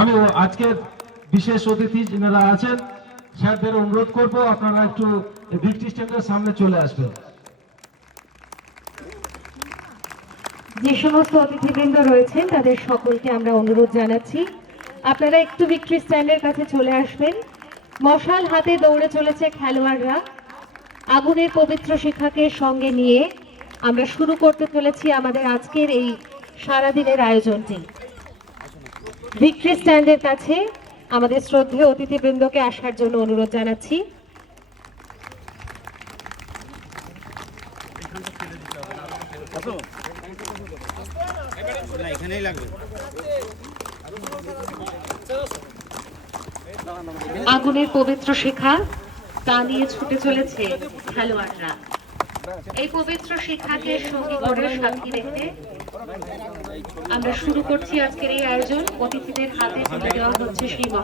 আমি আজকের বিশেষ অতিথি যারা আছেন স্যারদের অনুরোধ করব আপনারা একটু ভিক্টরি স্ট্যান্ডের সামনে চলে আসবেন। যে সমস্ত অতিথিবৃন্দ রয়েছেন তাদের সকলকে আমরা অনুরোধ জানাচ্ছি আপনারা একটু ভিক্টরি স্ট্যান্ডের কাছে চলে আসবেন। মশাল হাতে দৌড়ে চলেছে খেলোয়াড়রা। আগুনের পবিত্র শিখাকে সঙ্গে নিয়ে আমরা শুরু করতে চলেছি আমাদের আজকের এই সারাদিনের আয়োজনটি। ভিক্টরি স্ট্যান্ডের কাছে আমাদের শ্রদ্ধেয় অতিথিবৃন্দকে আসার জন্য অনুরোধ জানাচ্ছি। আগুনের পবিত্র শিখা তা নিয়ে ছুটে চলেছে খেলোয়াড়রা। এই পবিত্র শিখাকে সঙ্গী করে সাক্ষী রেখে আমরা শুরু করছি আজকের এই আয়োজন। অতিথিদের হাতে তুলে দেওয়া হচ্ছে সেই